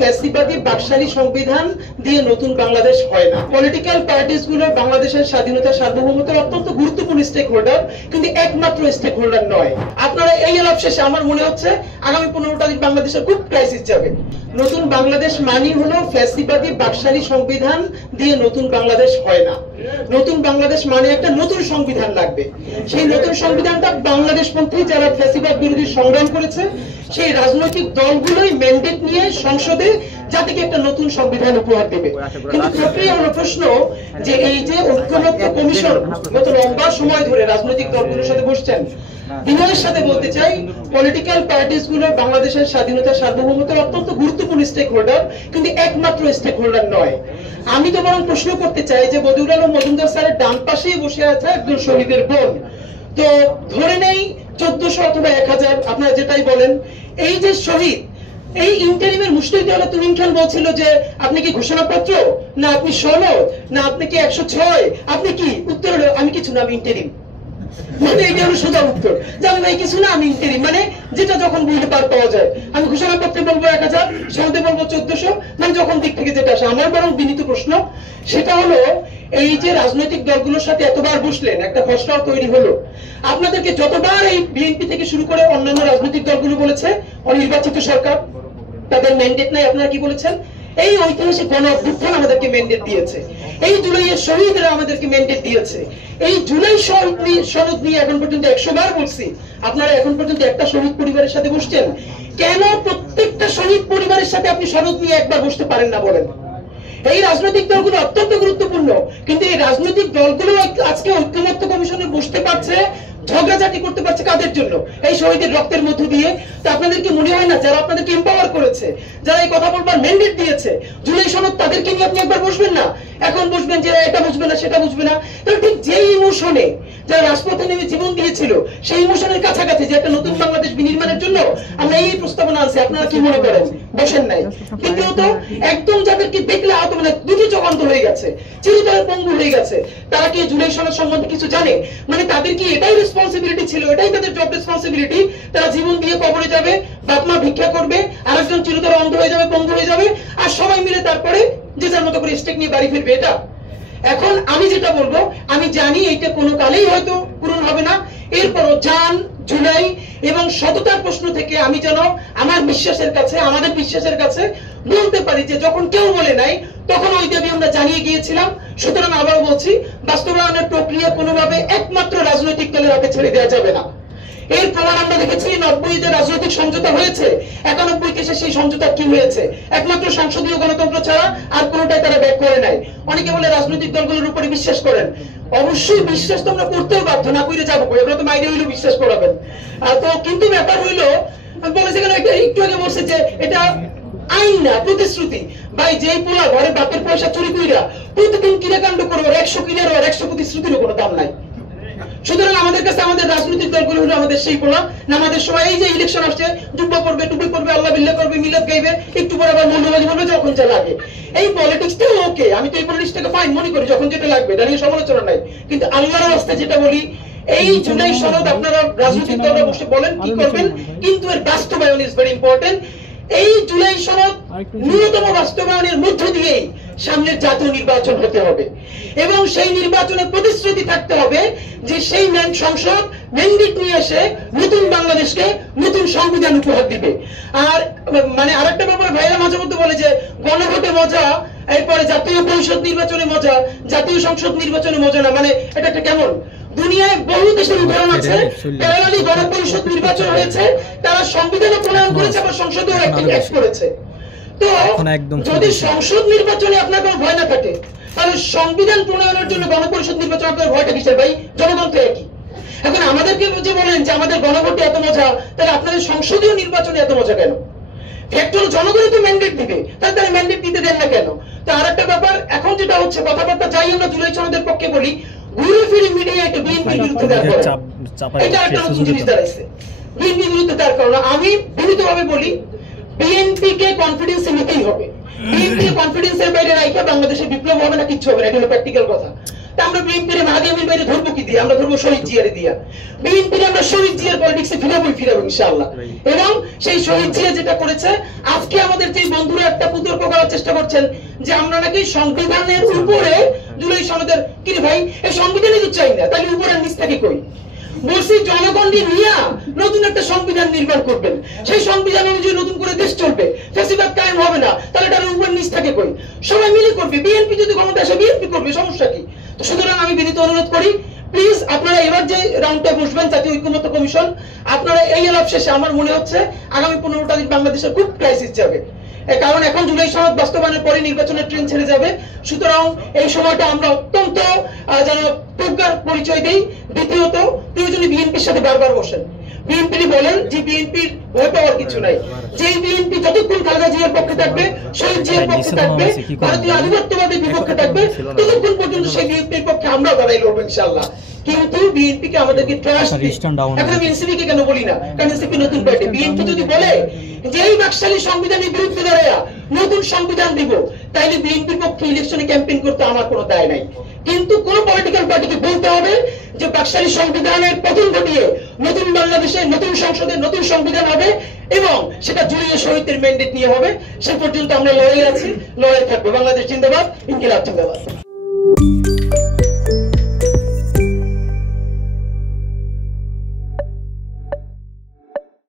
ফ্যাসিবাদী বাকশালী সংবিধান দিয়ে নতুন বাংলাদেশ হয় না। পলিটিক্যাল পার্টিস গুলো বাংলাদেশের স্বাধীনতা সার্বভৌমত্বের অত্যন্ত গুরুত্বপূর্ণ স্টেক হোল্ডার, কিন্তু একমাত্র স্টেক হোল্ডার নয়। আপনারা এই আলাপ শেষে আমার মনে হচ্ছে আগামী 15টা দিন বাংলাদেশের খুব ক্রাইসিস যাবে। নতুন বাংলাদেশ মানি হলো ফ্যাসিবাদী বাকশালী সংবিধান দিয়ে নতুন বাংলাদেশ হয় না। নতুন বাংলাদেশ মানে একটা নতুন সংবিধান লাগবে। সেই নতুন সংবিধানটা বাংলাদেশপন্থী যারা ফ্যাসিবাদ বিরোধী সংগ্রাম করেছে সেই রাজনৈতিক দলগুলোই ম্যান্ডেট নিয়ে সংসদে জাতিকে একটা নতুন সংবিধান উপহার দেবে। কিন্তু সক্রিয় হলো প্রশ্ন যে এই যে ঐক্যমত্য কমিশন গত লম্বা সময় ধরে রাজনৈতিক দলগুলোর সাথে বসছেন, বিনয়ের সাথে বলতে চাই পলিটিক্যাল পার্টিস গুলো বাংলাদেশের স্বাধীনতা সার্বভৌমত্বের অত্যন্ত গুরুত্বপূর্ণ স্টেক হোল্ডার, কিন্তু একমাত্র স্টেক হোল্ডার নয়। আমি তো বরং প্রশ্ন করতে চাই যে বদিউল আলম মজুমদার স্যারের ডান পাশেই বসে আছে একজন শহীদের বোন। তো ধরে নেই 1400 অথবা 1000 আপনারা যেটাই বলেন, এই যে শহীদ, এই ইন্টারিমের মুশরিক আলা তুমিন খান বলছিল যে আপনি কি ঘোষণাপত্র, না আপনি সনদ, না আপনি কি 106, আপনি কি? উত্তর হলো আমি কিছু না, আমি ইন্টারিম। মানে এটা হলো সোজা উত্তর যে আমি ভাই কিছু না, আমি ইন্টারিম। মানে যেটা যখন বলতে পাওয়া যায়। আমি ঘোষণাপত্রে বলবো 1000, সনদে বলবো 1400, মানে যখন দিক থেকে যেটা আসে। আমার বরং বিনীত প্রশ্ন সেটা হলো এই যে রাজনৈতিক দলগুলোর সাথে এতবার বসলেন, একটা খসড়াও তৈরি হলো, আপনাদেরকে যতবার এই বিএনপি থেকে শুরু করে অন্যান্য রাজনৈতিক দলগুলো বলেছে অনির্বাচিত সরকার, তাদের ম্যান্ডেট নাই, আপনারা কি বলেছেন? এই ঐতিহাসিক গণ অভ্যুত্থান আমাদেরকে ম্যান্ডেট দিয়েছে, এই জুলাইয়ের শহীদরা আমাদেরকে ম্যান্ডেট দিয়েছে, এই জুলাই সনদ নিয়ে এখন পর্যন্ত 100 বার বলছি। আপনারা এখন পর্যন্ত একটা শহীদ পরিবারের সাথে বসছেন কেন? প্রত্যেকটা শহীদ পরিবারের সাথে আপনি সনদ নিয়ে একবার বসতে পারেন না বলেন? এই রাজনৈতিক দলগুলো অত্যন্ত গুরুত্বপূর্ণ, কিন্তু এই রাজনৈতিক দলগুলো আজকে ঐক্যমত্য কমিশনে বসতে পারছে, ঝগড়াঝাটি করতে পারছে কাদের জন্য? এই শহীদের রক্তের মধ্য দিয়ে। তো আপনাদের কি মনে হয় না যারা আপনাদেরকে এম্পাওয়ার করেছে, যারা এই কথা বলবার ম্যান্ডেট দিয়েছে জুলাই সনদ, তাদেরকে নিয়ে আপনি একবার বসবেন না? এখন বসবেন যে এটা বুঝবে না সেটা বুঝবে না। তাহলে ঠিক যেই ইমোশনে যারা রাজপথে নেমে জীবন দিয়েছিল সেই ইমোশনের কাছাকাছি যে একটা নতুন বাংলাদেশ বিনির্মাণের জন্য আমরা এই প্রস্তাবনা আনছি, আপনারা কি মনে করেন? বসেন নাই। কিন্তু তো একদম যাদেরকে দেখলে আহত, মানে দুটি চকান্ত হয়ে গেছে, চিরতরে পঙ্গু হয়ে গেছে, তারা কি জুলাই সনদ সম্বন্ধে কিছু জানে? মানে তাদের কি এটাই রেসপন্সিবিলিটি ছিল, এটাই তাদের জব রেসপন্সিবিলিটি, তারা জীবন দিয়ে কবরে যাবে, বাপ মা ভিক্ষা করবে, আরেকজন চিরতরে অন্ধ হয়ে যাবে, পঙ্গু হয়ে যাবে, আর সবাই মিলে তারপরে যে যার মতো করে স্টেক নিয়ে বাড়ি ফিরবে? এটা এখন আমি যেটা বলবো, আমি জানি এইটা কোনো কালেই হয়তো পূরণ হবে না। এরপরও জান, জুলাই এবং সততার প্রশ্ন থেকে আমি যেন আমার বিশ্বাসের কাছে, আমাদের বিশ্বাসের কাছে বলতে পারি যে যখন কেউ বলে নাই তখন ওই দাবি আমরা জানিয়ে গিয়েছিলাম। সুতরাং আবারও বলছি, বাস্তবায়নের প্রক্রিয়া কোনোভাবে একমাত্র রাজনৈতিক দলের হাতে ছেড়ে দেওয়া যাবে না। এর প্রমাণ আমরা দেখেছি 90 যে রাজনৈতিক সমঝোতা হয়েছে, 91 কে সেই সমঝোতা কি হয়েছে? একমাত্র সংসদীয় গণতন্ত্র ছাড়া আর কোনোটাই তারা ব্যাক করে নাই। অনেকে বলে রাজনৈতিক দলগুলোর উপরে বিশ্বাস করেন, অবশ্যই বিশ্বাস তোমরা করতেও বাধ্য, না করে যাবো, এগুলো তো মাইনে হইলেও বিশ্বাস করাবেন। তো কিন্তু ব্যাপার হইলো, বলেছে কেন এটা একটু আগে বলছে যে এটা আইন না, প্রতিশ্রুতি। ভাই যেই পোলা ঘরে বাপের পয়সা চুরি কইরা প্রতিদিন কিরাকাণ্ড করবে, 100 কিনার আর 100 প্রতিশ্রুতিরও কোনো দাম নাই। সুতরাং আমাদের কাছে আমাদের রাজনৈতিক দলগুলো হলো আমাদের সেই পোলা। নামাজের সময় এই যে ইলেকশন আসছে, জুব্বা পড়বে, টুপি পড়বে, আল্লাহ বিল্লাহ করবে, মিলাদ গাইবে, একটু পরে আবার মৌলবাদী বলবে যখন যা লাগে। এই পলিটিক্সটাও ওকে, আমি তো এই পলিটিক্সটাকে ফাইন মনে করি, যখন যেটা লাগবে এটা নিয়ে সমালোচনা নাই। কিন্তু আল্লাহর রাস্তায় যেটা বলি, এই জুলাই সনদ আপনারা রাজনৈতিক দলরা বসে বলেন কি করবেন, কিন্তু এর বাস্তবায়ন ইজ ভেরি ইম্পর্টেন্ট। এই জুলাই সনদ ন্যূনতম বাস্তবায়নের মধ্য দিয়েই সামনের জাতীয় নির্বাচন হতে হবে এবং সেই নির্বাচনে প্রতিশ্রুতি থাকতে হবে যে সেই সংসদ ম্যান্ডেট নিয়ে এসে নতুন বাংলাদেশকে নতুন সংবিধান উপহার দিবে। আর মানে আরেকটা ব্যাপার ভাইরা মাঝে মধ্যে বলে যে গণভোটে মজা, এরপরে জাতীয় পরিষদ নির্বাচনে মজা, জাতীয় সংসদ নির্বাচনে মজা না। মানে এটা একটা কেমন? দুনিয়ায় বহু দেশের উদাহরণ আছে, প্যারালালি গণপরিষদ নির্বাচন হয়েছে, তারা সংবিধান প্রণয়ন করেছে, আবার সংসদেও অ্যাক্ট করেছে। তো যদি সংসদ নির্বাচনে আপনার কোনো ভয় না থাকে, তাহলে সংবিধান প্রণয়নের জন্য গণপরিষদ নির্বাচন আপনার ভয়টা কিসের ভাই? জনগণ তো একই। এখন আমাদেরকে যে বলেন যে আমাদের গণভোটে এত মজা, তাহলে আপনাদের সংসদীয় নির্বাচনে এত মজা কেন? ফ্যাক্টর জনগণই তো ম্যান্ডেট দিবে, তাহলে তারা ম্যান্ডেট দিতে দেন না কেন? তো আর একটা ব্যাপার, এখন যেটা হচ্ছে কথাবার্তা যাই আমরা জুলাই সনদের পক্ষে বলি, ঘুরে ফিরে মিডিয়া একটা বিএনপির বিরুদ্ধে দাঁড় করে, এটা একটা নতুন জিনিস দাঁড়াইছে। বিএনপির বিরুদ্ধে দাঁড় করানো, আমি বিনীতভাবে বলি বিএনপি কে কনফিডেন্সে নিতেই হবে। বিএনপি কনফিডেন্সের বাইরে রাখা বাংলাদেশে বিপ্লব হবে না, কিচ্ছু হবে না, এটা হলো প্র্যাকটিক্যাল কথা। তা আমরা বিএনপির মাহাদি আমির বাইরে ধরবো কি দিয়ে? আমরা ধরবো শহীদ জিয়ারে দিয়া। বিএনপির আমরা শহীদ জিয়ার পলিটিক্সে ফিরাবো ইনশাআল্লাহ। এবং সেই শহীদ জিয়া যেটা করেছে, আজকে আমাদের যে বন্ধুরা একটা কুতর্ক করার চেষ্টা করছেন যে আমরা নাকি সংবিধানের উপরে জুলাই সনদের, কি রে ভাই, এই সংবিধানই তো চাই না, তাহলে উপরের নিচ থেকে কই? বলছি জনগণকে নিয়ে নতুন একটা সংবিধান নির্মাণ করবেন, সেই সংবিধান অনুযায়ী নতুন করে দেশ চলবে, ফ্যাসিবাদ কায়েম হবে না, তাহলে এটার উপর নিচ থেকে কই? সবাই মিলে করবে। বিএনপি যদি ক্ষমতা আসে বিএনপি করবে, সমস্যা কি? তো সুতরাং আমি বিনীত অনুরোধ করি, প্লিজ আপনারা এবার যে রাউন্ডে বসবেন জাতীয় ঐক্যমত্য কমিশন, আপনারা এই আলাপ শেষে আমার মনে হচ্ছে আগামী 15টা দিন বাংলাদেশের খুব ক্রাইসিস যাবে, কারণ এখন জুলাই সনদ বাস্তবায়নের পরে নির্বাচনের ট্রেন ছেড়ে যাবে। সুতরাং এই সময়টা আমরা অত্যন্ত যেন প্রজ্ঞার পরিচয় দিই। দ্বিতীয়ত, প্রয়োজনে বিএনপির সাথে বারবার বসেন, বিএনপি বলেন যে বিএনপির ভয় পাওয়ার কিছু নাই, যে বিএনপি যতক্ষণ খালেদা জিয়ার পক্ষে থাকবে, শহীদ জিয়ার পক্ষে থাকবে, ভারতীয় আধিপত্যবাদের বিপক্ষে থাকবে, ততক্ষণ পর্যন্ত সেই বিএনপির পক্ষে আমরা লড়াই লড়বো ইনশাআল্লাহ। কিন্তু বিএনপিকে আমাদেরকে ট্রাস্ট দিই। এখন আমি এনসিপিকে কেন বলি না, কারণ এনসিপি নতুন পার্টি। বিএনপি যদি বলে যে এই বাকশালী সংবিধানের বিরুদ্ধে দাঁড়ায়া নতুন সংবিধান দিব, তাইলে বিএনপির পক্ষে ইলেকশনে ক্যাম্পেইন করতে আমার কোনো দায় নাই। কিন্তু কোন পলিটিক্যাল পার্টিকে বলতে হবে যে বাকশালী সংবিধানের পতন ঘটিয়ে নতুন বাংলাদেশে নতুন সংসদে নতুন সংবিধান হবে এবং সেটা জুড়িয়ে শহীদের ম্যান্ডেট নিয়ে হবে। সে পর্যন্ত আমরা লড়াই আছি, লড়াই থাকবে। বাংলাদেশ জিন্দাবাদ, ইনকিলাব জিন্দাবাদ।